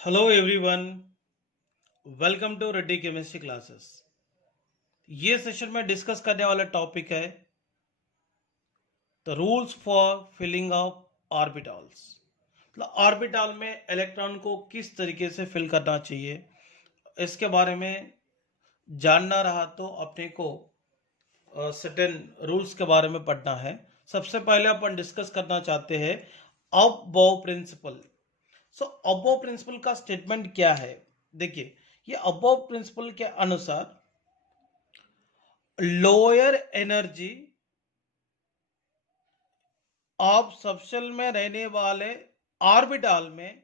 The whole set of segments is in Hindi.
Hello everyone, welcome to Reddy chemistry classes. ये सेशन में डिस्कस करने वाला टॉपिक है the rules for filling of orbitals. मतलब ऑर्बिटल में इलेक्ट्रॉन को किस तरीके से फिल करना चाहिए, इसके बारे में जानना रहा तो अपने को सर्टेन रूल्स के बारे में पढ़ना है। सबसे पहले अपन डिस्कस करना चाहते हैं अबव प्रिंसिपल। सो अबव प्रिंसिपल का स्टेटमेंट क्या है? देखिए, ये अबव प्रिंसिपल के अनुसार लोअर एनर्जी ऑफ सबशेल में रहने वाले ऑर्बिटल में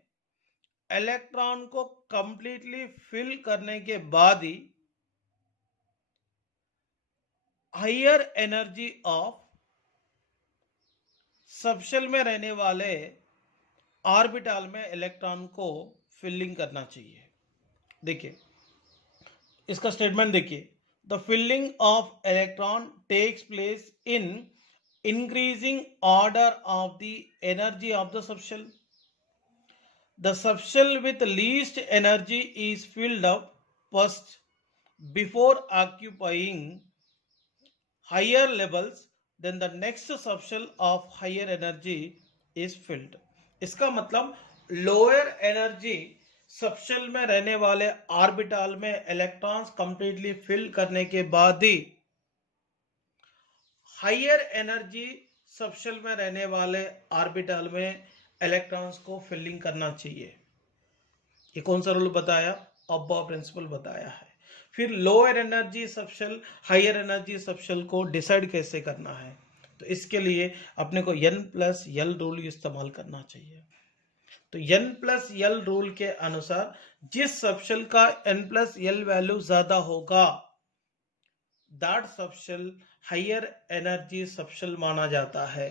इलेक्ट्रॉन को कंप्लीटली फिल करने के बाद ही हायर एनर्जी ऑफ सबशेल में रहने वाले ऑर्बिटल में इलेक्ट्रॉन को फिलिंग करना चाहिए। देखिए, इसका स्टेटमेंट देखिए, the filling of electron takes place in increasing order of the energy of the subshell. The subshell with least energy is filled up first before occupying higher levels, then the next subshell of higher energy is filled. इसका मतलब लोअर एनर्जी सबशेल में रहने वाले ऑर्बिटल में इलेक्ट्रॉन्स कंप्लीटली फिल करने के बाद ही हायर एनर्जी सबशेल में रहने वाले ऑर्बिटल में इलेक्ट्रॉन्स को फिलिंग करना चाहिए। ये कौन सा रूल बताया? अबव प्रिंसिपल बताया है। फिर lower energy subshell higher energy subshell को डिसाइड कैसे करना है, तो इसके लिए अपने को N+L रूल इस्तेमाल करना चाहिए। तो N+L रूल के अनुसार जिस सबशेल का N+L वैल्यू ज्यादा होगा that subshell higher energy subshell माना जाता है।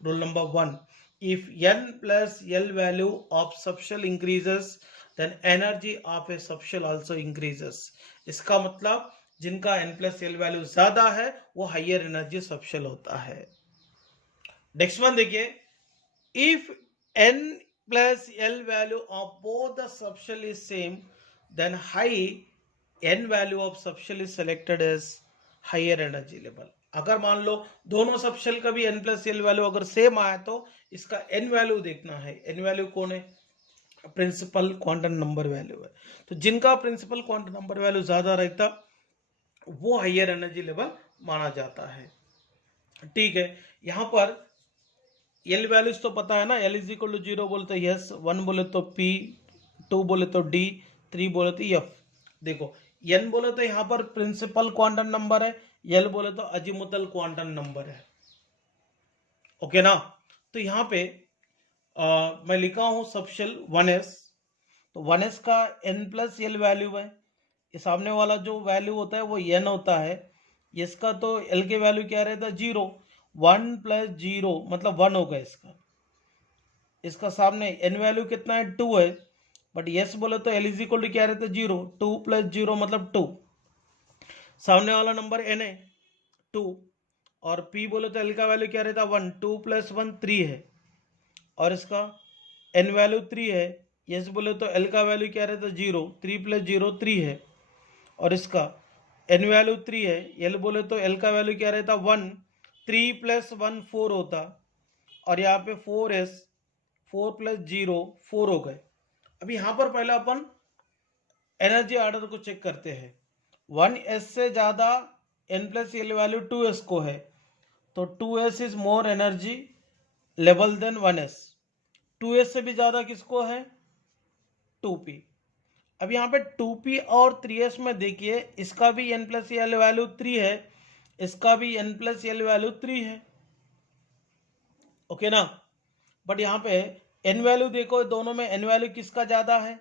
Rule number 1, if N+L value of subshell increases then energy of a subshell also increases. इसका मतलब जिनका N+L वैल्यू ज्यादा है वो हायर एनर्जी सबशेल होता है। नेक्स्ट वन देखिए, if N+L value of both the subshell is same then high N value of subshell is selected as higher energy level. अगर मान लो दोनों सबशेल का भी N+L वैल्यू अगर सेम आया तो इसका N वैल्यू देखना है। N वैल्यू कौन है? प्रिंसिपल क्वांटम नंबर वैल्यू है। तो जिनका प्रिंसिपल क्वांटम नंबर वैल्यू ज्यादा रहता वो हायर एनर्जी लेवल माना जाता है। ठीक है, यहां पर L वैल्यूज तो पता है ना, L इज इक्वल टू 0 बोले तो यस, 1 बोले तो P, 2 बोले तो D, 3 बोले तो F। देखो, N बोले तो यहां पर प्रिंसिपल क्वांटम नंबर है, L बोले तो अजीमुथल क्वांटम नंबर है। ओके ना? तो यहां पे मैं लिखा हूं सबशेल 1s। तो 1s का N+L वैल्यू है। ये सामने वाला जो वैल्यू होता है वो N होता है। इसका तो L के वैल्यू क्या रहता है? 0। 1 + 0 मतलब 1 होगा इसका। इसका सामने N वैल्यू कितना है? 2 है। बट यस बोले तो L इज इक्वल टू क्या रहता है? 0। 2 + 0 मतलब 2। सामने वाला नंबर N है 2, और P बोले तो L का वैल्यू क्या रहता है? 1। 2 + 1 3 है, और इसका N वैल्यू 3 है। यस बोले तो L का वैल्यू क्या रहता है? 0। 3 + 0 3 है, और इसका N वैल्यू 3 है। L बोले तो L का वैल्यू क्या रहता? 1। 3 + 1 4 होता, और यहाँ पे 4s, 4 + 0 4 हो गए। अब यहाँ पर पहले अपन एनर्जी ऑर्डर को चेक करते हैं। 1s से ज्यादा N+L वैल्यू 2s को है, तो 2s is more energy level than 1s। 2s से भी ज्यादा किसको है? 2p। अब यहाँ पे 2p और 3s में देखिए, इसका भी N+L वैल्यू 3 है, इसका भी N+L वैल्यू 3 है। ओके ना? बट यहाँ पे N वैल्यू देखो, दोनों में N वैल्यू किसका ज्यादा है?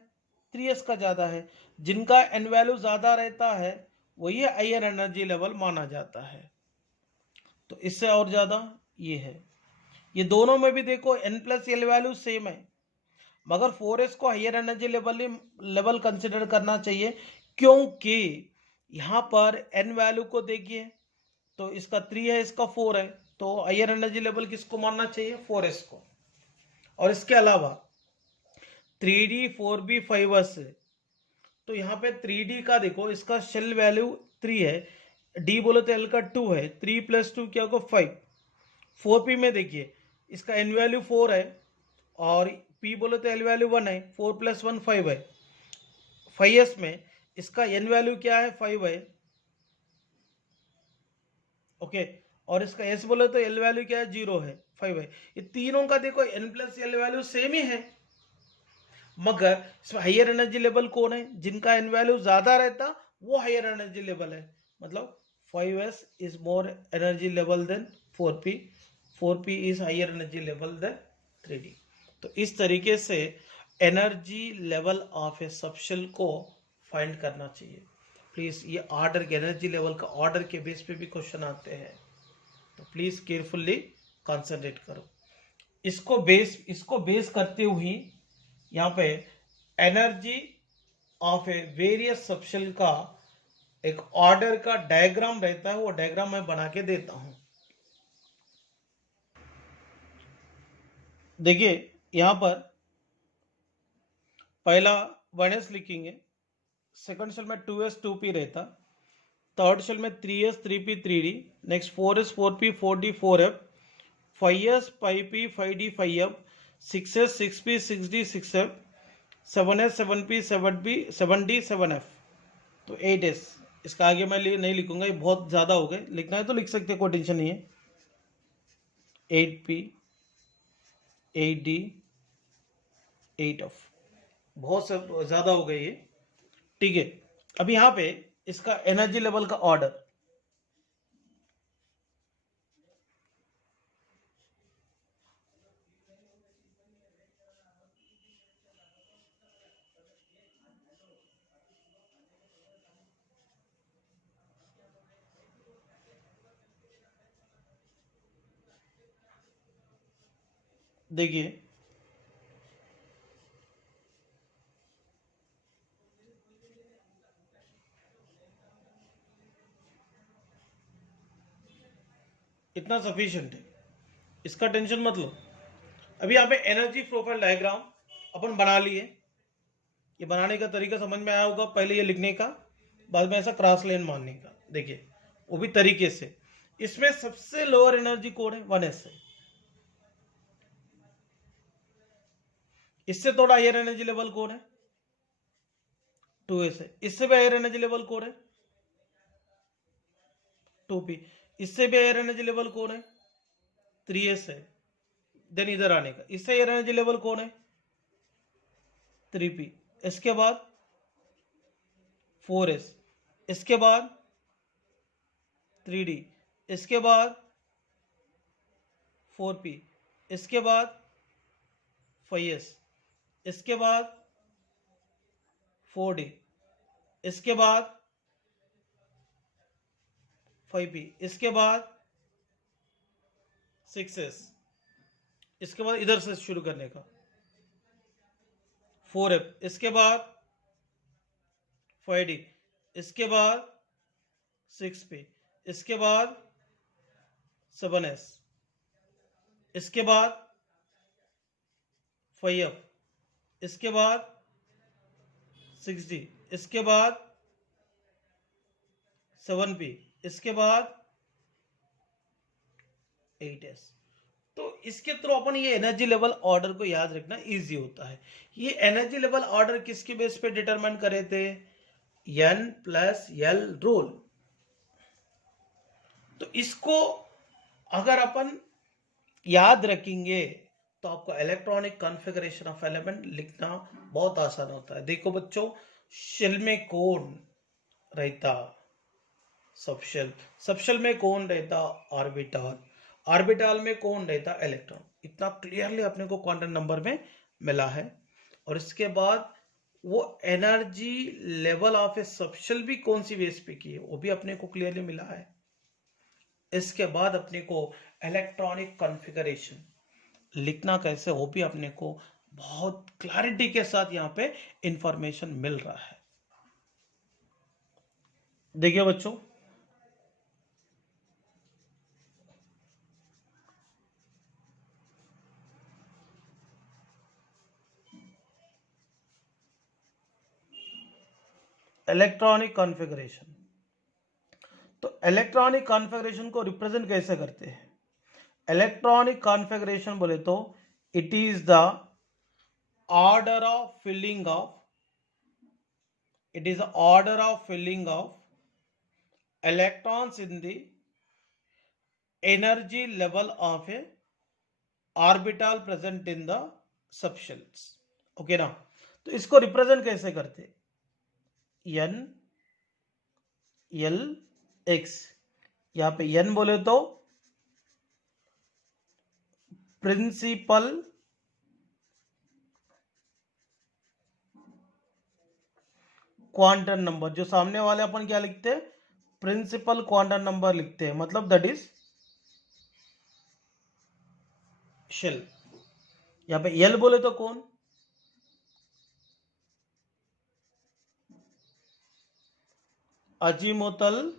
3s का ज्यादा है। जिनका N वैल्यू ज्यादा रहता है वही हायर एनर्जी लेवल माना जाता है। तो इससे और ज्यादा ये है। ये दोनों में भी देखो N+L वैल्यू सेम है, मगर 4s को हायर एनर्जी लेवल कंसिडर करना चाहिए, क्योंकि यहाँ पर N वैल्यू को देखिए, तो इसका 3 है, इसका 4 है, तो हायर एनर्जी लेवल किसको मानना चाहिए? 4s को। और इसके अलावा 3D 4B 5s है, तो यहाँ पे 3D का देखो, इसका शेल वैल्यू 3 है, D बोलो तो L का 2 है, 3 + 2 क्या होगा 5। 4P में देखिए इसका N वैल्यू 4 है और P बोलो तो L वैल्यू 1 है, 4 + 1 5 है। 5s में इसका N वैल्यू क्या है 5 है, ओके, और इसका S बोले तो L वैल्यू क्या है 0 है, 5 है। ये तीनों का देखो N + L वैल्यू सेम ही है, मगर इसमें हायर एनर्जी लेवल कौन है, जिनका एन वैल्यू ज्यादा रहता वो हायर एनर्जी लेवल है, मतलब 5s is more energy level than 4p, 4p is higher energy level than 3d। तो इस तरीके से energy level of a subshell को फाइंड करना चाहिए। प्लीज ये ऑर्डर के एनर्जी लेवल का ऑर्डर के बेस पे भी क्वेश्चन आते हैं, तो प्लीज केयरफुली कॉन्सेंट्रेट करो। इसको बेस करते हुए यहाँ पे energy of A various subshell का एक ऑर्डर का डायग्राम रहता है, वो डायग्राम मैं बना के देता हूं। देखिए यहां पर पहला 1s लिखेंगे, सेकंड सेल में 2s 2p रहता, थर्ड सेल में 3s 3p 3d, next 4s 4p 4d 4f, 5s 5p 5d 5f, 6s 6p 6d 6f, 7s 7p 7b 7d 7f, तो 8s। इसका आगे मैं नहीं लिखूंगा, ये बहुत ज्यादा हो गए, लिखना है तो लिख सकते, कोई टेंशन नहीं है। 8p 8d 8f, बहुत ज्यादा हो गए ये, ठीक है। अब यहाँ पे इसका एनर्जी लेवल का ऑर्डर, देखिए इतना सफिशिएंट है, इसका टेंशन मत लो। अभी यहाँ पे एनर्जी प्रोफाइल डायग्राम अपन बना लिए, ये बनाने का तरीका समझ में आया होगा, पहले ये लिखने का, बाद में ऐसा क्रॉस लाइन मारने का, देखिए वो भी तरीके से। इसमें सबसे लोअर एनर्जी कोड है 1s है, इससे थोड़ा हायर एनर्जी लेवल कोड है 2s है, इससे भी हायर एनर्जी लेवल कोड है 2p, इससे भी हायर एनर्जी लेवल कौन है 3s है, देन इधर आने का, इससे हायर एनर्जी लेवल कौन है 3p, इसके बाद 4s, इसके बाद 3d, इसके बाद 4p, इसके बाद 5s, इसके बाद 4d, इसके बाद 5p, इसके बाद 6s, इसके बाद इधर से शुरू करने का 4f, इसके बाद 5d, इसके बाद 6p, इसके बाद 7s, इसके बाद 5f, इसके बाद 6d, इसके बाद 7p, इसके बाद 8s। तो इसके थ्रू अपन ये एनर्जी लेवल ऑर्डर को याद रखना इजी होता है। ये एनर्जी लेवल ऑर्डर किसके बेस पे डिटरमाइन करे थे, N + L रूल। तो इसको अगर अपन याद रखेंगे तो आपको इलेक्ट्रॉनिक कॉन्फ़िगरेशन ऑफ एलिमेंट लिखना बहुत आसान होता है। देखो बच्चों, शेल में कौन रहता, सबशेल, सबशेल में कौन रहता ऑर्बिटल, ऑर्बिटल में कौन रहता इलेक्ट्रॉन, इतना क्लियरली अपने को क्वांटम नंबर में मिला है। और इसके बाद वो energy level of a subshell भी कौन सी बेस पे की है वो भी अपने को क्लियरली मिला है। इसके बाद अपने को इलेक्ट्रॉनिक कॉन्फ़िगरेशन लिखना कैसे वो भी अपने को बहुत क्लैरिटी के साथ यहाँ पे इंफॉर्मेशन मिल रहा है। देखिए बच्चों, इलेक्ट्रॉनिक कॉन्फ़िगरेशन। तो इलेक्ट्रॉनिक कॉन्फ़िगरेशन को रिप्रेजेंट कैसे करते हैं? इलेक्ट्रॉनिक कॉन्फ़िगरेशन बोले तो it is the order of filling of electrons in the energy level of a orbital present in the subshells। Okay ना? तो इसको रिप्रेजेंट कैसे करते? n l x, यहां पे n बोले तो प्रिंसिपल क्वांटम नंबर, जो सामने वाले अपन क्या लिखते हैं? प्रिंसिपल क्वांटम नंबर लिखते हैं, मतलब दैट इज शेल। यहां पे एल बोले तो कौन? अजीमुथल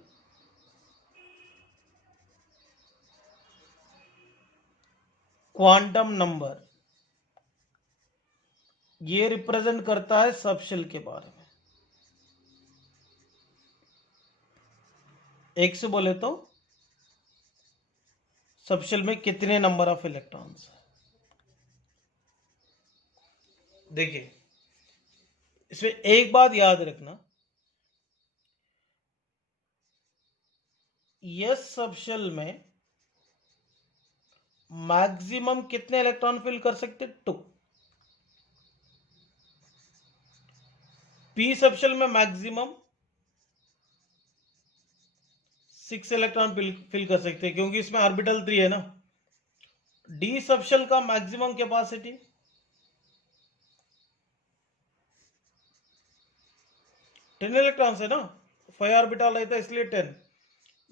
क्वांटम नंबर, ये रिप्रेजेंट करता है सबशेल के बारे में। एक्स बोले तो सबशेल में कितने नंबर ऑफ इलेक्ट्रॉन्स है। देखिए, इसमें एक बात याद रखना, यस सबशेल में मैक्सिमम कितने इलेक्ट्रॉन फिल कर सकते? 2। पी सबशेल में मैक्सिमम 6 इलेक्ट्रॉन फिल कर सकते हैं, क्योंकि इसमें ऑर्बिटल 3 है ना। डी सबशेल का मैक्सिमम कैपेसिटी 10 इलेक्ट्रॉन्स है ना, 5 ऑर्बिटल रहता है इसलिए 10।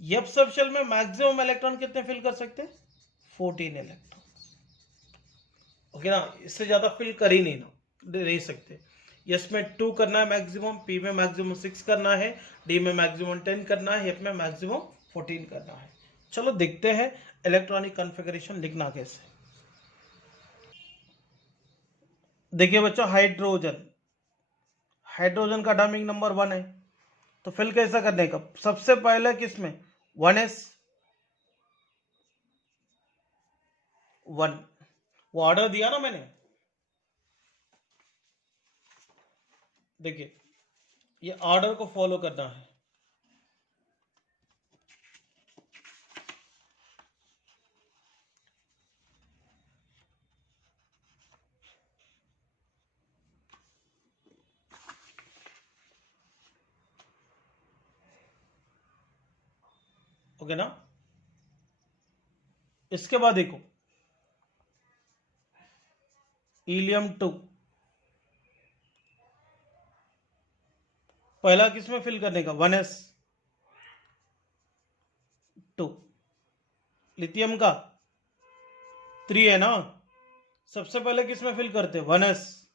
एफ सबशेल में मैक्सिमम इलेक्ट्रॉन कितने फिल कर सकते हैं? 14 इलेक्ट्रॉन। ओके ना, इससे ज्यादा फिल कर ही नहीं सकते। यस में 2 करना है मैक्सिमम, पी में मैक्सिमम 6 करना है, डी में मैक्सिमम 10 करना है, एफ में मैक्सिमम 14 करना है। चलो देखते हैं इलेक्ट्रॉनिक कॉन्फ़िगरेशन लिखना कैसे। देखिए बच्चों, हाइड्रोजन का एटॉमिक नंबर 1 है, तो फिल कैसा करने का? सबसे पहले किसमें? 1s 1, वो ऑर्डर दिया ना मैंने। देखिए, ये ऑर्डर को फॉलो करना है। ओके ना? इसके बाद देखो, हीलियम 2 पहला किसमें फिल करने का? 1s 2। लिथियम का 3 है ना, सबसे पहले किसमें फिल करते? 1s।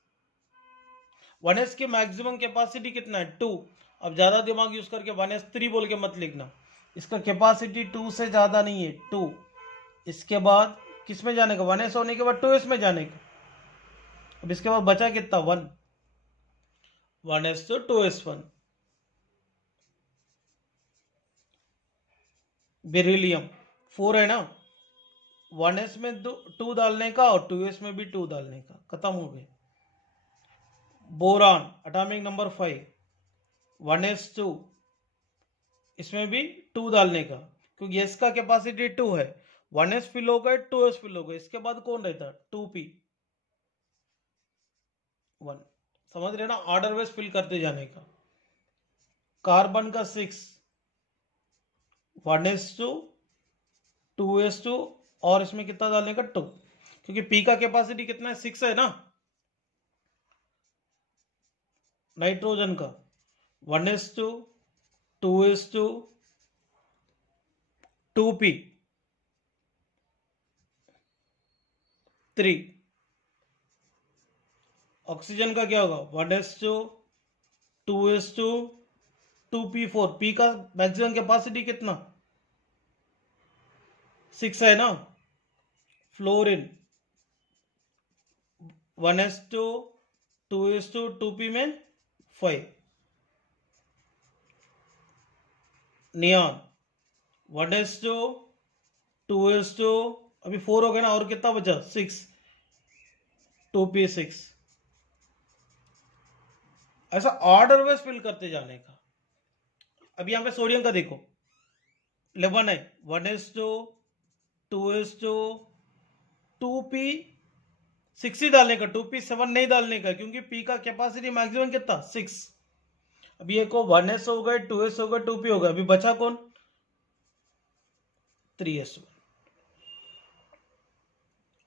1s की मैक्सिमम कैपेसिटी कितना है? 2। अब ज्यादा दिमाग यूज करके 1s 3 बोल के मत लिखना, इसका कैपेसिटी 2 से ज्यादा नहीं है, 2। इसके बाद किसमें जाने का? 1s होने के बाद 2s में जाने का। अब इसके बाद बचा कितना? 1। 1s तो 2s1। बेरिलियम 4 है ना, 1s में 2 डालने का और 2s में भी 2 डालने का, खत्म हो गए। बोरान एटॉमिक नंबर 5, 1s2, इसमें भी 2 डालने का, क्योंकि s का कैपेसिटी 2 है। 1s फिल हो गए, 2s फिल हो गए, इसके बाद कौन रहता? 2p 1। समझ रहे ना? ऑर्डर वाइज फिल करते जाने का। कार्बन का 6, 1s2, 2s2, और इसमें कितना डालने का? 2, क्योंकि p का कैपेसिटी कितना है? 6 है ना। नाइट्रोजन का 1s2, 2s2, 2p 3। ऑक्सीजन का क्या होगा? 1s2, 2s2, 2p4। p का मैक्सिमम कैपेसिटी कितना? 6 है ना। फ्लोरीन 1s2, 2s2, 2p में 5। नियॉन 1s2 2s2, अभी 4 हो गया ना, और कितना बचा 6, 2p6। ऐसा ऑर्डर वाइज फिल करते जाने का। अब यहाँ पे सोडियम का देखो 11 है, 1s2 2s2 2p6 ही डालने का, 2p7 नहीं डालने का, क्योंकि p का कैपेसिटी मैक्सिमम कितना 6। अब ये को 1s हो गए, 2s हो गए, 2p हो गए, अभी बचा कौन 3s1।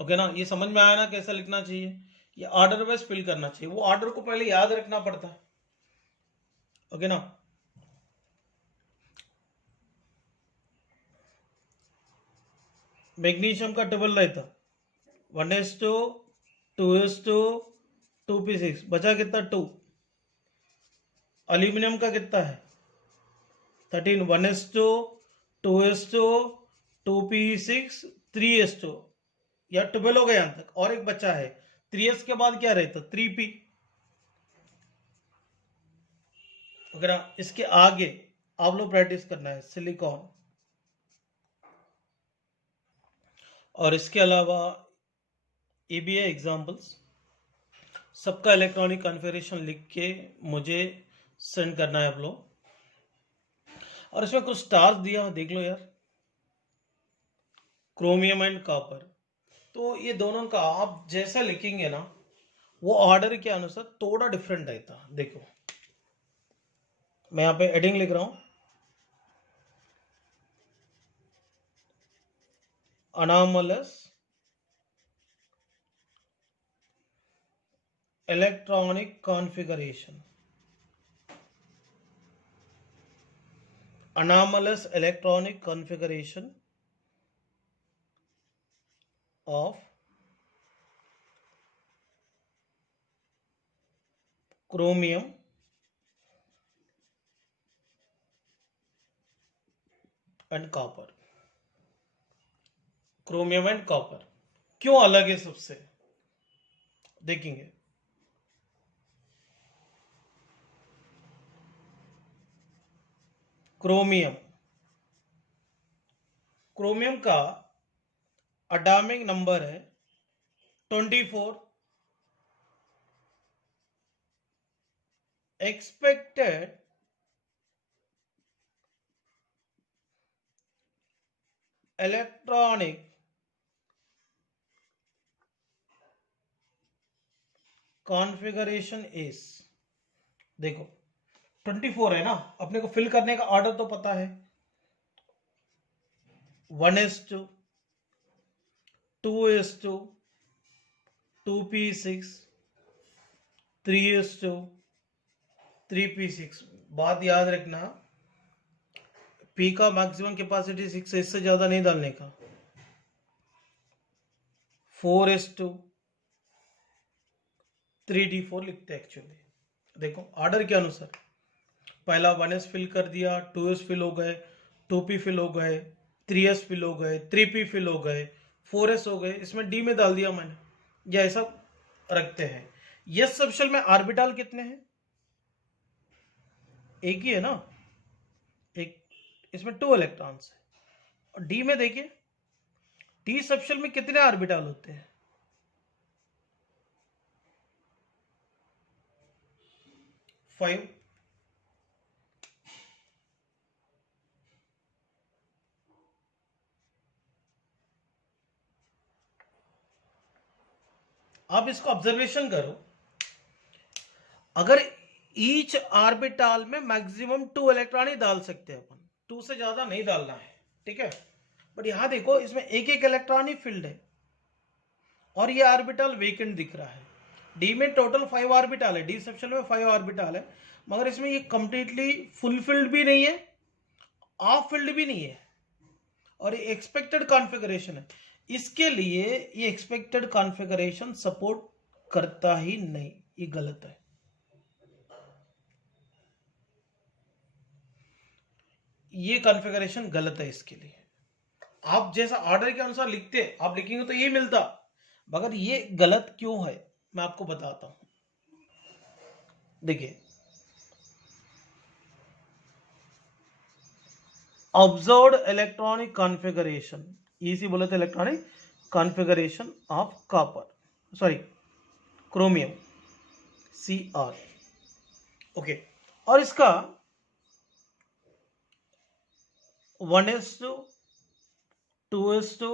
ओके ना, ये समझ में आया ना कैसा लिखना चाहिए, ये ऑर्डर वाइज फिल करना चाहिए, वो ऑर्डर को पहले याद रखना पड़ता है। ओके ना, मैग्नीशियम का डबल रहता 1s2 2s2 2p6, बचा कितना 2। एल्यूमिनियम का कितना है 13, 1s2 2s2 2p6 3s2, या 12 हो गया यहां तक, और एक बचा है 3s के बाद क्या रहता 3p। अगर इसके आगे आप लोग प्रैक्टिस करना है सिलिकॉन, और इसके अलावा ये भी है एग्जांपल्स। सबका इलेक्ट्रॉनिक कॉन्फ़िगरेशन लिख के मुझे सेंड करना है आप लोग। और इसमें कुछ स्टार्स दिया देख लो यार, क्रोमियम एंड कॉपर। तो ये दोनों का आप जैसा लिखेंगे ना, वो ऑर्डर के अनुसार थोड़ा डिफरेंट रहता। देखो मैं यहाँ पे एडिंग लिख रहा हूं, anomalous electronic configuration, anomalous electronic configuration of chromium and copper। Chromium and copper क्यों अलग है सबसे, देखेंगे। क्रोमियम, क्रोमियम का एटॉमिक नंबर है 24, एक्सपेक्टेड इलेक्ट्रॉनिक कॉन्फ़िगरेशन इज, देखो 24 है ना, अपने को फिल करने का ऑर्डर तो पता है 1s2 2s2 2p6 3s2 3p6। बात याद रखना, p का मैक्सिमम कैपेसिटी 6 है, इससे ज्यादा नहीं डालने का। 4s2 3d4 लिखते हैं एक्चुअली। देखो ऑर्डर के अनुसार पहला 1s फिल कर दिया, 2s फिल हो गए, 2p फिल हो गए, 3s फिल हो गए, 3p फिल हो गए, 4s हो गए, इसमें d में डाल दिया मैंने, या ऐसा रखते हैं। यस सबशेल में ऑर्बिटल कितने हैं, एक ही है ना, एक, इसमें 2 इलेक्ट्रॉन्स है। और d में देखिए d सबशेल में कितने ऑर्बिटल होते हैं, 5। आप इसको ऑब्जर्वेशन करो, अगर ईच ऑर्बिटल में मैक्सिमम 2 इलेक्ट्रॉन ही डाल सकते हैं अपन, 2 से ज्यादा नहीं डालना है, ठीक है। बट यहां देखो इसमें एक एक इलेक्ट्रॉन ही फिल्ड है, और ये ऑर्बिटल वेकेंट दिख रहा है। डी में टोटल 5 ऑर्बिटल है, डी सेक्शन में 5 ऑर्बिटल है, मगर इसमें ये कंप्लीटली फुलफिल्ड भी नहीं है, ऑफ फिल्ड भी नहीं है, और ये एक्सपेक्टेड कॉन्फ़िगरेशन है। इसके लिए ये एक्सपेक्टेड कॉन्फ़िगरेशन सपोर्ट करता ही नहीं, ये गलत है। ये कॉन्फ़िगरेशन गलत है, इसके लिए आप जैसा ऑर्डर के अनुसार लिखते आप लिखेंगे तो ये मिलता, मगर ये गलत क्यों है मैं आपको बताता हूं। देखिए ऑब्जर्व्ड इलेक्ट्रॉनिक कॉन्फ़िगरेशन, इसी बोले थे electronic configuration of copper, sorry chromium, Cr। Okay, और इसका 1s2, 2s2,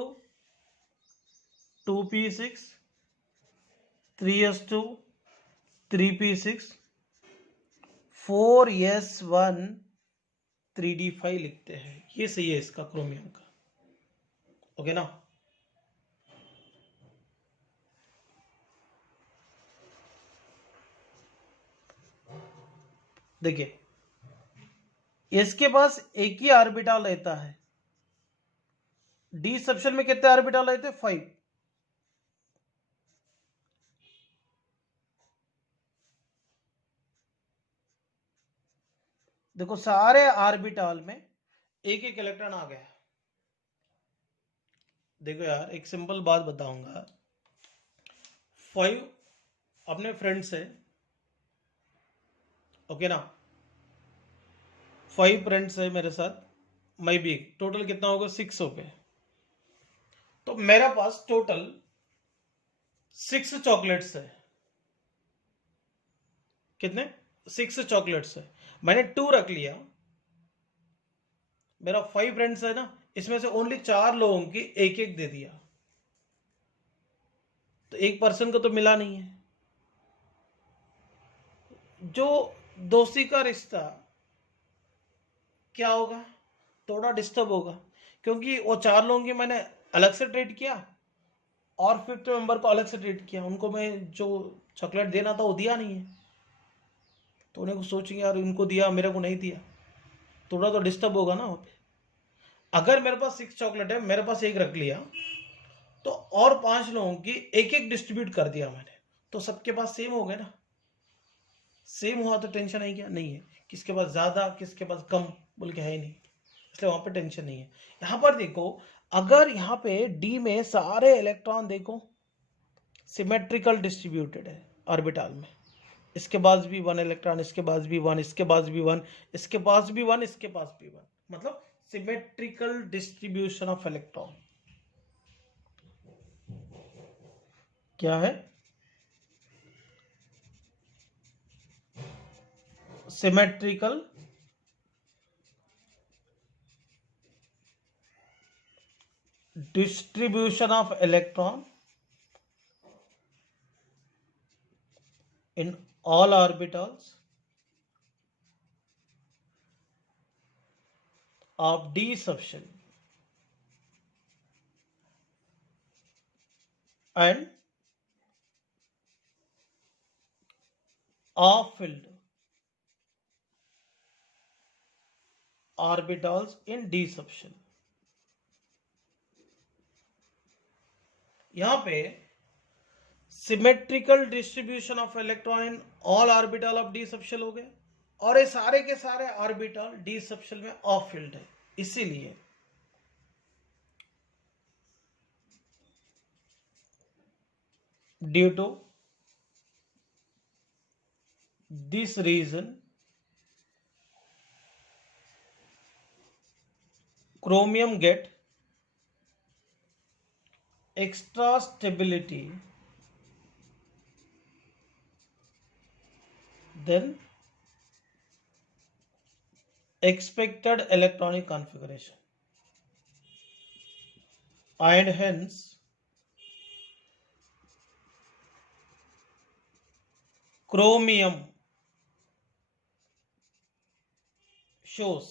2p6, 3s2, 3p6, 4s1, 3d5 लिखते हैं। ये सही है इसका क्रोमियम का। ओके ना। देखिए इसके पास एक ही ऑर्बिटल रहता है। डी सबशन में कितने ऑर्बिटल रहते? 5। देखो सारे ऑर्बिटल में एक एक इलेक्ट्रॉन आ गया। देखो यार एक सिंपल बात बताऊंगा। 5 अपने फ्रेंड से, ओके ना, 5 फ्रेंड्स है मेरे साथ, मैं भी, टोटल कितना होगा? 6 हो गए। तो मेरा पास टोटल 6 चॉकलेट्स है। कितने? 6 चॉकलेट्स है। मैंने 2 रख लिया। मेरा 5 फ्रेंड्स है ना, इसमें से ओनली 4 लोगों की एक एक दे दिया, तो एक पर्सन को तो मिला नहीं है। जो दोस्ती का रिश्ता क्या होगा? थोड़ा डिस्टर्ब होगा, क्योंकि वो 4 लोगों की मैंने अलग से ट्रीट किया और 5th मेंबर को अलग से ट्रीट किया। उनको मैं जो चॉकलेट देना था वो दिया नहीं है, तो उन्हें सोचेंगे यार इनको दिया मेरे को नहीं दिया, थोड़ा तो डिस्टर्ब होगा ना वहाँ पे। अगर मेरे पास 6 चॉकलेट है, मेरे पास एक रख लिया, तो और 5 लोगों की एक एक डिस्ट्रीब्यूट कर दिया मैंने, तो सबके पास सेम हो गए ना। सेम हुआ तो टेंशन है क्या? नहीं है। किसके पास ज्यादा किसके पास कम बोल के है ही नहीं, इसलिए वहां पे टेंशन नहीं है। यहां पर देखो, अगर यहाँ पे डी में सारे इलेक्ट्रॉन देखो सिमेट्रिकल डिस्ट्रीब्यूटेड है ऑर्बिटल में, इसके पास भी 1 इलेक्ट्रॉन, इसके पास भी 1, इसके पास भी 1, इसके पास भी 1, इसके पास भी 1, मतलब सिमेट्रिकल डिस्ट्रीब्यूशन ऑफ इलेक्ट्रॉन। क्या है? Symmetrical distribution of electron in all orbitals of d subshell and off filled orbitals in d subshell। यहां पे symmetrical distribution of electron in all orbital of D subshell हो गए, और ये सारे के सारे ऑर्बिटल डी सबशेल में ऑफ फील्ड है। इसीलिए due to this reason chromium get extra stability than expected electronic configuration, and hence chromium shows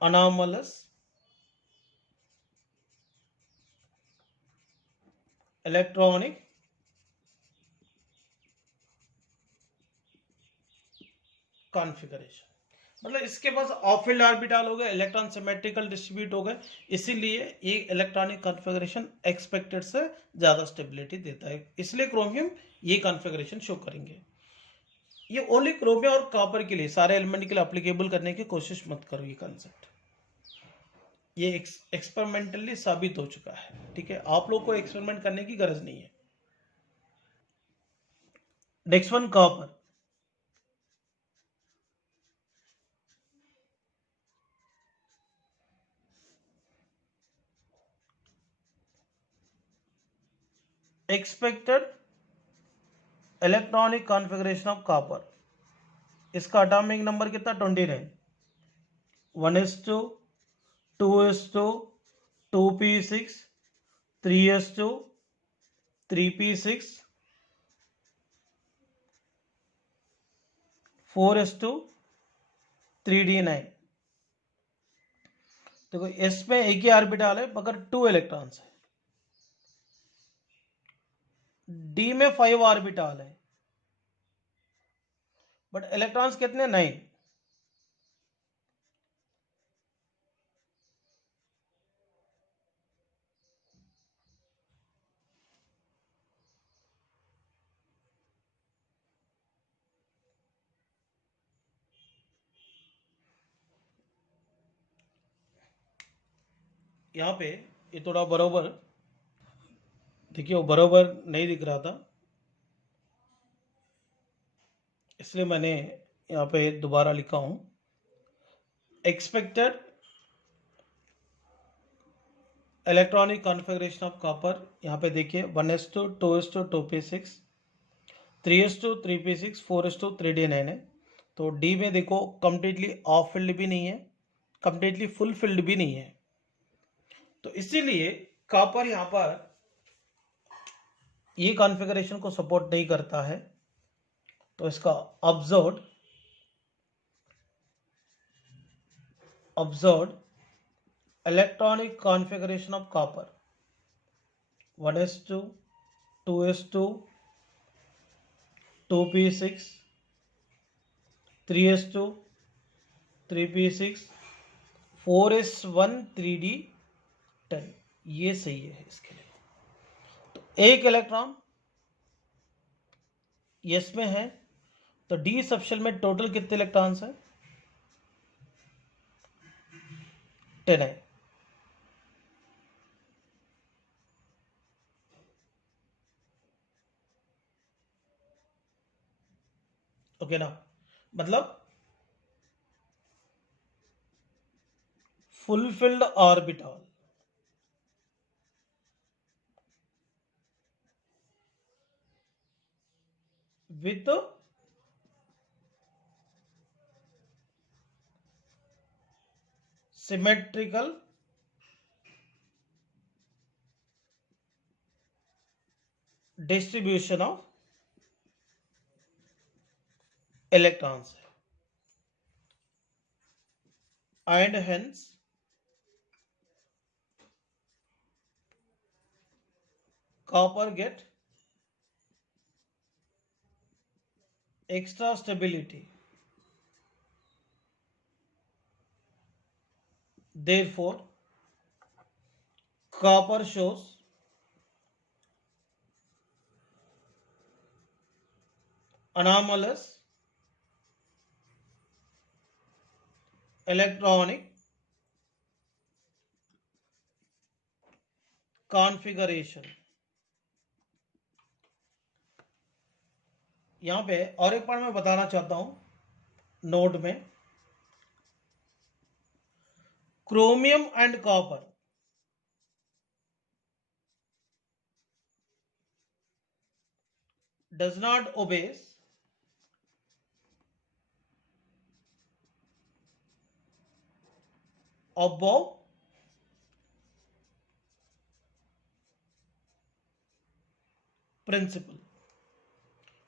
anomalous electronic configuration. मतलब इसके पास ऑफ फील्ड ऑर्बिटल हो गए, इलेक्ट्रॉन सिमेट्रिकल डिस्ट्रीब्यूट हो गए, इसीलिए ये इलेक्ट्रॉनिक कॉन्फ़िगरेशन एक्सपेक्टेड से ज्यादा स्टेबिलिटी देता है, इसलिए क्रोमियम ये कॉन्फ़िगरेशन शो करेंगे। ये ओनली क्रोमियम और कॉपर के लिए, सारे एलिमेंट के लिए अप्लीकेबल करने की कोशिश मत करो। ये कॉन्सेप्ट ये एक्सपेरिमेंटली साबित हो चुका है, ठीक है, आप लोग को एक्सपेरिमेंट करने की गरज नहीं है। Next one copper, expected electronic configuration of copper, इसका एटॉमिक नंबर कितना 29, 1s2 2s2 2p6 3s2 3p6 4s2 3d9। देखो एस में एक ही ऑर्बिटल है मगर 2 इलेक्ट्रॉन्स है, डी में 5 ऑर्बिटल है बट इलेक्ट्रॉन्स कितने 9। यहाँ पे ये थोड़ा बरोबर देखिए, वो बरोबर नहीं दिख रहा था इसलिए मैंने यहाँ पे दोबारा लिखा हूं। Expected electronic configuration of copper, यहाँ पे देखिए 1s2 2s2 2p6 3s2 3p6 4s2 3d9 है। तो डी में देखो कंप्लीटली ऑफ फील्ड भी नहीं है, कंप्लीटली फुल फील्ड भी नहीं है, तो इसीलिए कॉपर यहाँ पर ये कॉन्फ़िगरेशन को सपोर्ट नहीं करता है। तो इसका observed electronic configuration of copper 1s2 2s2 2p6 3s2 3p6 4s1 3d10, ये सही है इसके लिए। तो एक इलेक्ट्रॉन यस में है, तो डी सबशेल में टोटल कितने इलेक्ट्रॉन्स हैं 10 है। ओके ना, मतलब fulfilled orbital with symmetrical distribution of electrons and hence copper get extra stability, therefore copper shows anomalous electronic configuration। यहां पे और एक पॉइंट मैं बताना चाहता हूं नोट में, chromium and copper does not obey above principle,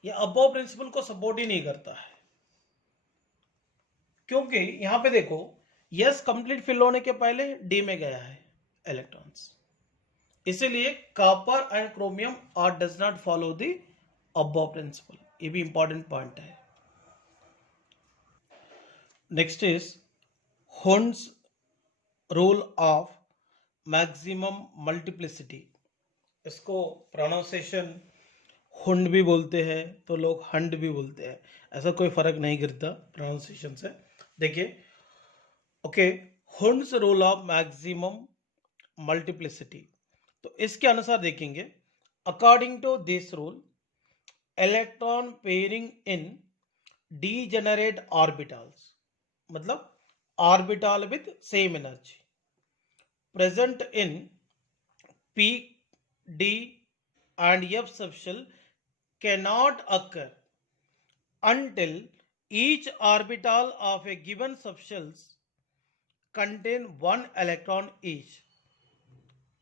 ये अबव प्रिंसिपल को सपोर्ट ही नहीं करता है, क्योंकि यहां पे देखो यस कंप्लीट फिल होने के पहले डी में गया है इलेक्ट्रॉन्स, इसीलिए copper and chromium are does not follow the above principle, ये भी इंपॉर्टेंट पॉइंट है। Next is Hund's rule of maximum multiplicity, इसको प्रोनाउंसिएशन हुंड भी बोलते हैं तो लोग हंड भी बोलते हैं, ऐसा कोई फर्क नहीं गिरता प्रोनाउंसिएशन से। देखिए okay, Hund's rule of maximum multiplicity, तो इसके अनुसार देखेंगे according to this rule electron pairing in degenerate orbitals, मतलब orbital with same energy present in p, d and f subshell cannot occur until each orbital of a given subshells contain one electron each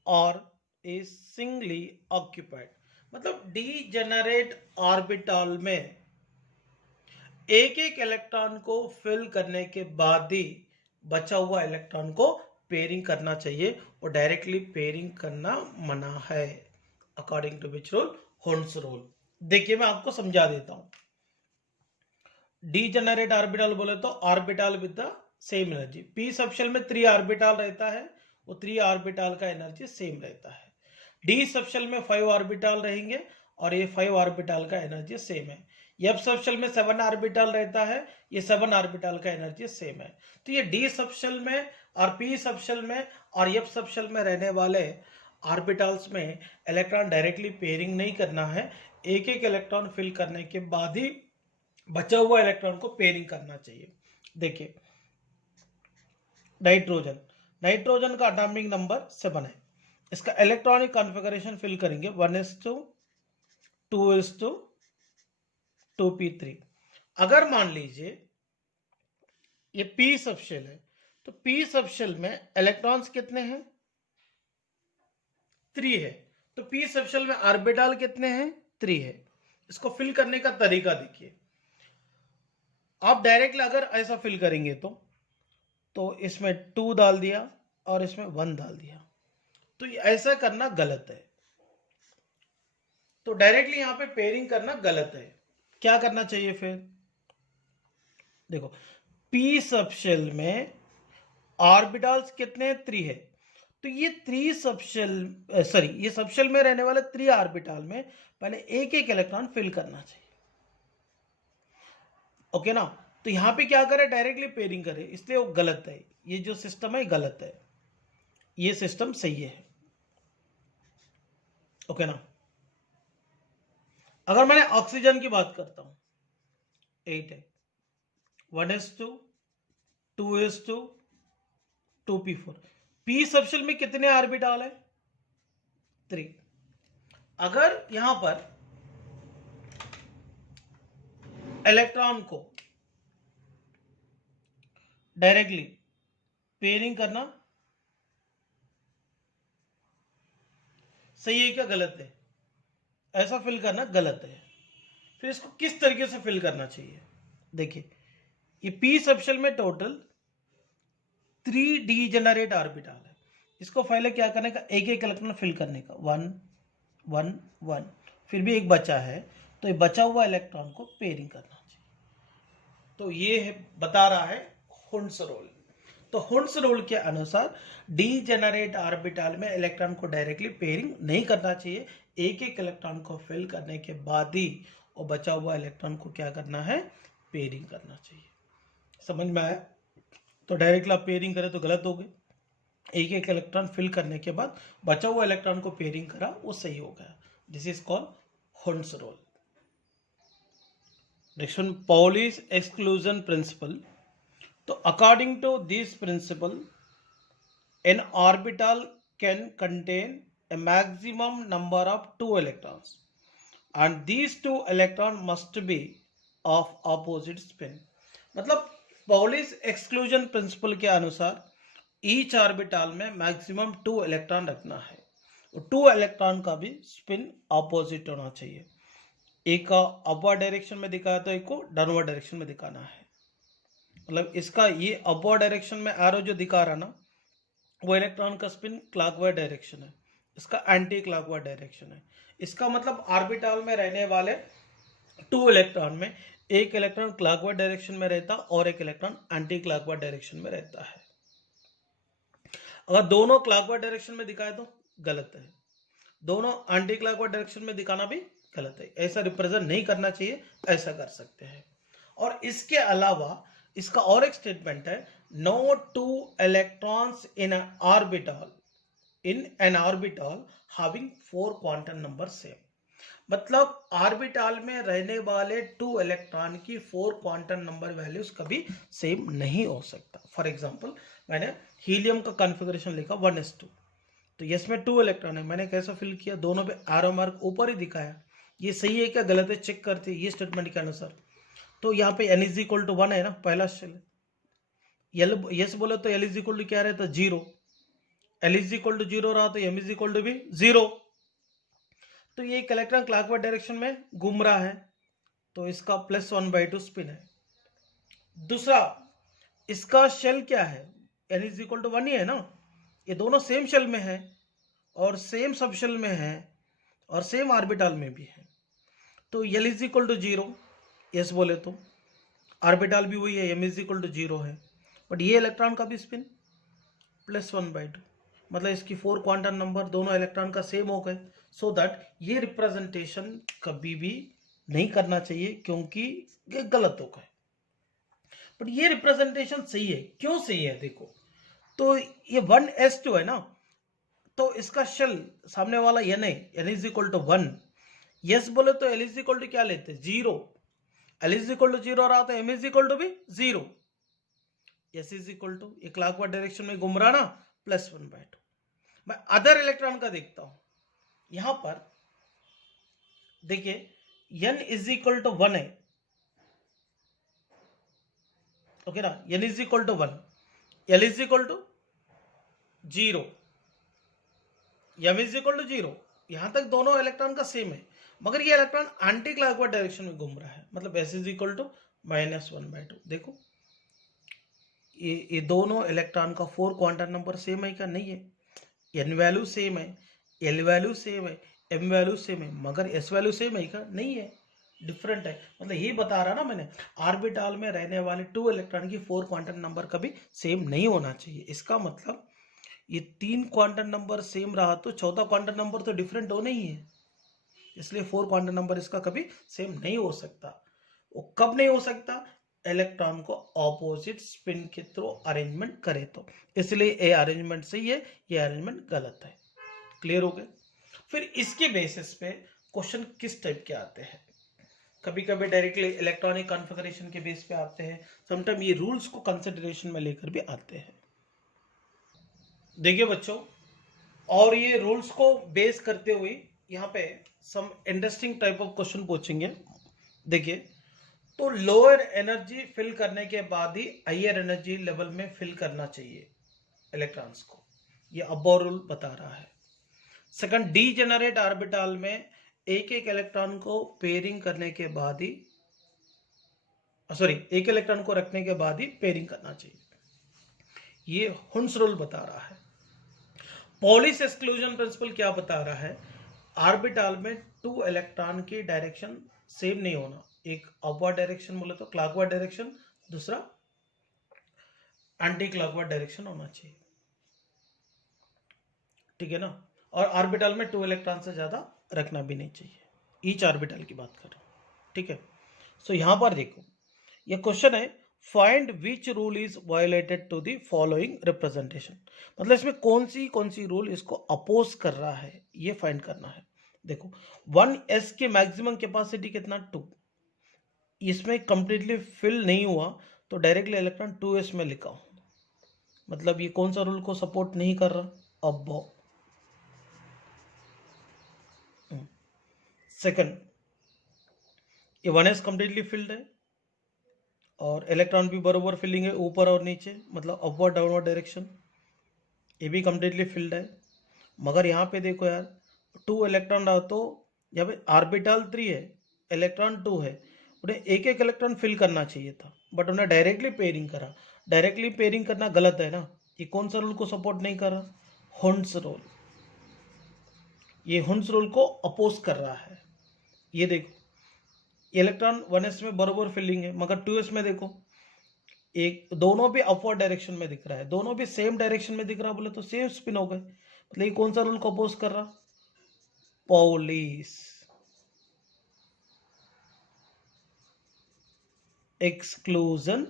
or is singly occupied। मतलब डीजेनरेट ऑर्बिटल में एक एक इलेक्ट्रॉन को फिल करने के बाद ही बचा हुआ इलेक्ट्रॉन को पेयरिंग करना चाहिए और डायरेक्टली पेयरिंग करना मना है, according to which rule? Hund's rule. देखिए मैं आपको समझा देता हूं। डीजेनरेट ऑर्बिटल बोले तो orbital with the same energy, P subshell में 3 ऑर्बिटल रहता है, वो 3 ऑर्बिटल का एनर्जी सेम रहता है। डी सबशेल में 5 ऑर्बिटल रहेंगे और ये 5 ऑर्बिटल का एनर्जी सेम है। एफ सबशेल में 7 ऑर्बिटल रहता है, ये 7 ऑर्बिटल का एनर्जी सेम है। तो ये डी सबशेल में और पी सबशेल में और एफ सबशेल में रहने वाले ऑर्बिटल्स में इलेक्ट्रॉन डायरेक्टली पेयरिंग नहीं करना है, एक एक इलेक्ट्रॉन फिल करने के बाद ही बचा हुआ इलेक्ट्रॉन को पेयरिंग करना चाहिए। देखिए नाइट्रोजन, नाइट्रोजन का एटॉमिक नंबर 7 है, इसका इलेक्ट्रॉनिक कॉन्फ़िगरेशन फिल करेंगे 1s2 2s2 2p3। अगर मान लीजिए ये p सबशेल है तो p सबशेल में इलेक्ट्रॉन्स कितने हैं? 3 है। तो p सबशेल में ऑर्बिटल कितने हैं? 3 है। इसको फिल करने का तरीका देखिए, आप डायरेक्टली अगर ऐसा फिल करेंगे तो इसमें 2 डाल दिया और इसमें 1 डाल दिया, तो ऐसा करना गलत है। तो डायरेक्टली यहां पे पेयरिंग करना गलत है। क्या करना चाहिए फिर? देखो p सबशेल में ऑर्बिटल्स कितने? 3 है। तो ये 3 सबशेल सॉरी ये सबशेल में रहने वाले 3 ऑर्बिटल में पहले एक एक इलेक्ट्रॉन फिल करना चाहिए, ओके ना। तो यहां पे क्या करे? डायरेक्टली पेयरिंग करे, इसलिए वो गलत है। ये जो सिस्टम है गलत है, ये सिस्टम सही है, ओके ना। अगर मैंने ऑक्सीजन की बात करता हूं 8 है, 1s2 2s2 2p4। p subshell में कितने ऑर्बिटल है? 3। अगर यहां पर इलेक्ट्रॉन को डायरेक्टली पेयरिंग करना सही है क्या गलत है? ऐसा फिल करना गलत है। फिर इसको किस तरीके से फिल करना चाहिए? देखिए ये p सबशेल में टोटल 3 डीजेनरेट ऑर्बिटल है, इसको पहले क्या करने का? एक एक इलेक्ट्रॉन फिल करने का, 1 1 1, फिर भी एक बचा है तो ये बचा हुआ इलेक्ट्रॉन को पेयरिंग करना चाहिए। तो ये है, बता रहा है हुन्स रूल। तो हुन्स रूल के अनुसार डीजेनरेट ऑर्बिटल में इलेक्ट्रॉन को डायरेक्टली पेयरिंग नहीं करना चाहिए, एक एक इलेक्ट्रॉन को फिल करने के बाद ही और बचा हुआ इलेक्ट्रॉन को क्या करना है? पेयरिंग करना चाहिए। समझ में आया? तो डायरेक्टली आप पेयरिंग करें तो गलत हो गए, एक एक इलेक्ट्रॉन फिल करने के बाद बचा हुआ इलेक्ट्रॉन को पेयरिंग करा, वो सही हो गया। This is called Hund's rule. Next one, Pauli's exclusion principle. तो according to this principle an orbital can contain a maximum number of 2 electrons and these 2 electrons must be of opposite spin। मतलब पॉलिस एक्सक्लूजन प्रिंसिपल के अनुसार ईच ऑर्बिटल में मैक्सिमम 2 इलेक्ट्रॉन रखना है और 2 इलेक्ट्रॉन का भी स्पिन ऑपोजिट होना चाहिए। एक का अपवर्ड डायरेक्शन में दिखाया तो एक को डाउनवर्ड डायरेक्शन में दिखाना है। मतलब इसका ये अपवर्ड डायरेक्शन में एरो जो दिखा रहा ना, वो इलेक्ट्रॉन का स्पिन क्लॉकवाइज डायरेक्शन है, इसका एंटी क्लॉकवाइज डायरेक्शन है। इसका मतलब ऑर्बिटल में रहने वाले 2 इलेक्ट्रॉन में एक इलेक्ट्रॉन क्लॉकवाइज डायरेक्शन में रहता और एक इलेक्ट्रॉन एंटी क्लॉकवाइज डायरेक्शन में रहता है। अगर दोनों क्लॉकवाइज डायरेक्शन में दिखाए तो गलत है, दोनों एंटी क्लॉकवाइज डायरेक्शन में दिखाना भी गलत है। ऐसा रिप्रेजेंट नहीं करना चाहिए, ऐसा कर सकते हैं। और इसके अलावा इसका और एक स्टेटमेंट है, no 2 electrons in an orbital having 4 quantum number same. मतलब ऑर्बिटल में रहने वाले 2 इलेक्ट्रॉन की 4 क्वांटम नंबर वैल्यूज कभी सेम नहीं हो सकता। फॉर एग्जांपल मैंने हीलियम का कॉन्फ़िगरेशन लिखा 1s2, तो इसमें 2 इलेक्ट्रॉन है, मैंने कैसा फिल किया, दोनों पे एरो मार्क ऊपर ही दिखाया। ये सही है क्या गलत है चेक करते ये स्टेटमेंट के अनुसार। तो यहाँ पे n इज इक्वल टू 1 है ना, पहला शेल। एल यस बोले तो एल इज इक्वल टू क्या रहता, 0। एल इज इक्वल टू 0 रहा तो एम इज इक्वल टू भी 0। तो ये एक इलेक्ट्रॉन क्लॉकवाइज डायरेक्शन में घूम रहा है, तो इसका +1/2 स्पिन है। दूसरा, इसका शेल क्या है, n इज इक्वल टू 1 ही है ना, ये दोनों सेम शेल में है और सेम सब शेल में है और सेम ऑर्बिटल में भी है। तो L is equal to 0, S बोले तो ऑर्बिटल भी वही है, m इज इक्वल टू 0 है, बट ये इलेक्ट्रॉन का भी स्पिन +1/2, मतलब इसकी 4 क्वांटम नंबर दोनों इलेक्ट्रॉन का सेम हो गए। सो दैट ये रिप्रेजेंटेशन कभी भी नहीं करना चाहिए क्योंकि ये गलत हो गए। बट ये रिप्रेजेंटेशन सही है, क्यों सही है देखो, तो ये 1s2 है ना, तो इसका शेल सामने वाला n है, n is equal to 1। S बोले तो l इज इक्वल टू क्या लेते, 0। l इज इक्वल टू 0 रहा तो m इज इक्वल टू भी 0। s इज इक्वल टू ये क्लॉकवाइज डायरेक्शन में घूम रहा ना, +1/2। मैं अदर इलेक्ट्रॉन का देखता हूं, यहां पर देखिए n इज इक्वल टू 1 है, ओके ना, n is equal to 1, l is equal to 0, m is equal to 0। यहां तक दोनों इलेक्ट्रॉन का सेम है, मगर ये इलेक्ट्रॉन एंटी क्लॉकवाइज डायरेक्शन में घूम रहा है, मतलब s इज इक्वल टू -1/2। देखो ये दोनों इलेक्ट्रॉन का 4 क्वांटम नंबर सेम है क्या, नहीं है। n वैल्यू सेम है, l वैल्यू सेम है, m वैल्यू सेम है, मगर s वैल्यू सेम है क्या, नहीं है, डिफरेंट है। मतलब ये बता रहा ना मैंने, ऑर्बिटल में रहने वाले 2 इलेक्ट्रॉन की 4 क्वांटम नंबर कभी सेम नहीं होना चाहिए। इसका मतलब ये 3 क्वांटम नंबर सेम रहा तो चौथा क्वांटम नंबर तो डिफरेंट होना ही है, इसलिए 4 क्वांटम नंबर इसका कभी सेम नहीं हो सकता। वो कब नहीं हो सकता, इलेक्ट्रॉन को ऑपोजिट स्पिन के थ्रू अरेंजमेंट करे तो, इसलिए ये अरेंजमेंट सही है, ये अरेंजमेंट गलत है। क्लियर हो गया। फिर इसके बेसिस पे क्वेश्चन किस टाइप के आते हैं, कभी कभी डायरेक्टली इलेक्ट्रॉनिक कॉन्फ़िगरेशन के बेस पे आते हैं, समटाइम ये रूल्स को कंसिडरेशन में लेकर भी आते हैं। देखिए बच्चों, और ये रूल्स को बेस करते हुए यहाँ पे some interesting type of question पूछेंगे। देखिए, तो लोअर एनर्जी फिल करने के बाद ही हायर एनर्जी लेवल में फिल करना चाहिए इलेक्ट्रॉन्स को, ये अबोर रूल बता रहा है। सेकंड, डीजेनरेट ऑर्बिटल में एक एक इलेक्ट्रॉन को पेयरिंग करने के बाद ही, सॉरी, एक इलेक्ट्रॉन को रखने के बाद ही पेयरिंग करना चाहिए, ये हुंस रूल बता रहा है। पॉलिस एक्सक्लूजन प्रिंसिपल क्या बता रहा है, ऑर्बिटल में 2 इलेक्ट्रॉन की डायरेक्शन सेम नहीं होना, एक अपवर्ड डायरेक्शन बोले तो क्लॉकवाइज डायरेक्शन, दूसरा एंटी क्लॉकवाइज डायरेक्शन होना चाहिए, ठीक है ना। और ऑर्बिटल में 2 इलेक्ट्रॉन से ज्यादा रखना भी नहीं चाहिए, ईच ऑर्बिटल की बात कर रहा हूं, ठीक है। सो यहां पर देखो, ये क्वेश्चन है, find which rule is violated to the following representation, मतलब इसमें कौन सी रूल इसको अपोज कर रहा है, ये फाइंड करना है। देखो 1s की मैक्सिमम कैपेसिटी कितना, 2, इसमें कंप्लीटली फिल नहीं हुआ तो डायरेक्टली इलेक्ट्रॉन 2s में लिखा हूं, मतलब ये कौन सा रूल को सपोर्ट नहीं कर रहा, अब सेकंड, ये 1s कंप्लीटली फिल्ड है और इलेक्ट्रॉन भी बरोबर फिलिंग है ऊपर और नीचे, मतलब अपवर्ड डाउनवर्ड डायरेक्शन, ये भी कंप्लीटली फिल्ड है। मगर यहाँ पे देखो यार, 2 इलेक्ट्रॉन रहा तो यहाँ पे ऑर्बिटल 3 है, इलेक्ट्रॉन 2 है, उन्हें एक एक इलेक्ट्रॉन फिल करना चाहिए था, बट उन्हें डायरेक्टली पेयरिंग करा। डायरेक्टली पेयरिंग करना गलत है ना, ये कौन सा रूल को सपोर्ट नहीं कर रहा, हुंस रूल, ये हुंस रूल को अपोज कर रहा है। ये देखो, इलेक्ट्रॉन 1s में बरोबर फिलिंग है, मगर 2s में देखो एक, दोनों भी अपवर्ड डायरेक्शन में दिख रहा है, दोनों भी सेम डायरेक्शन में दिख रहा, बोले तो सेम स्पिन हो गए, मतलब ये कौन सा रूल को अपोज कर रहा, Pauli's exclusion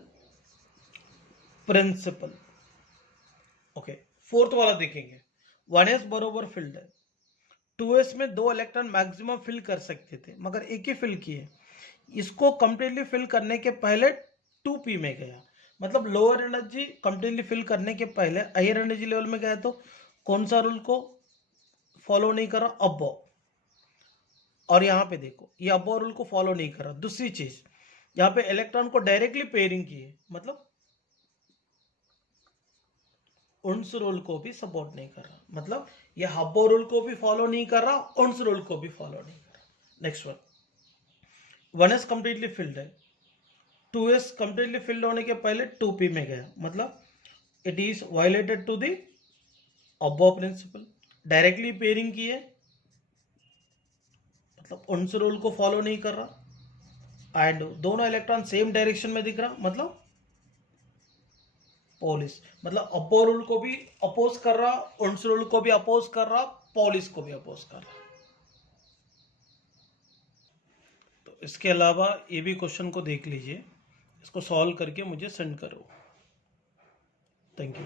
principle. Okay, fourth वाला देखेंगे, 1s बरोबर फिल्ड है, 2s में 2 इलेक्ट्रॉन मैक्सिमम फिल कर सकते थे, मगर एक ही फिल किए। इसको कंप्लीटली फिल करने के पहले 2p में गया, मतलब लोअर एनर्जी कंप्लीटली फिल करने के पहले हायर एनर्जी लेवल में गया, तो कौन सा रूल को फॉलो नहीं कर रहा? अबव। और यहाँ पे देखो ये अबव रूल को फॉलो नहीं कर रहा। दूसरी चीज, यहाँ पे इलेक्ट्रॉन को डायरेक्टली पेयरिंग किए, मतलब उन्स रूल को भी सपोर्ट नहीं कर रहा, मतलब ये अबव रूल को भी फॉलो नहीं कर रहा, उन्स रूल को भी फॉलो नहीं कर रहा। Next one, 1s completely filled है, 2s कंप्लीटली फिल्ड होने के पहले 2p में गया, मतलब it is violated to the above principle. Directly pairing की है, मतलब उन्स रूल को फॉलो नहीं कर रहा, एंड दोनों इलेक्ट्रॉन सेम डायरेक्शन में दिख रहा, मतलब पोलिस, मतलब अबव रूल को भी अपोज कर रहा, उन्स रूल को भी अपोज कर रहा, पोलिस को भी अपोज कर रहा। तो इसके अलावा ये भी क्वेश्चन को देख लीजिए, इसको सॉल्व करके मुझे सेंड करो। Thank you.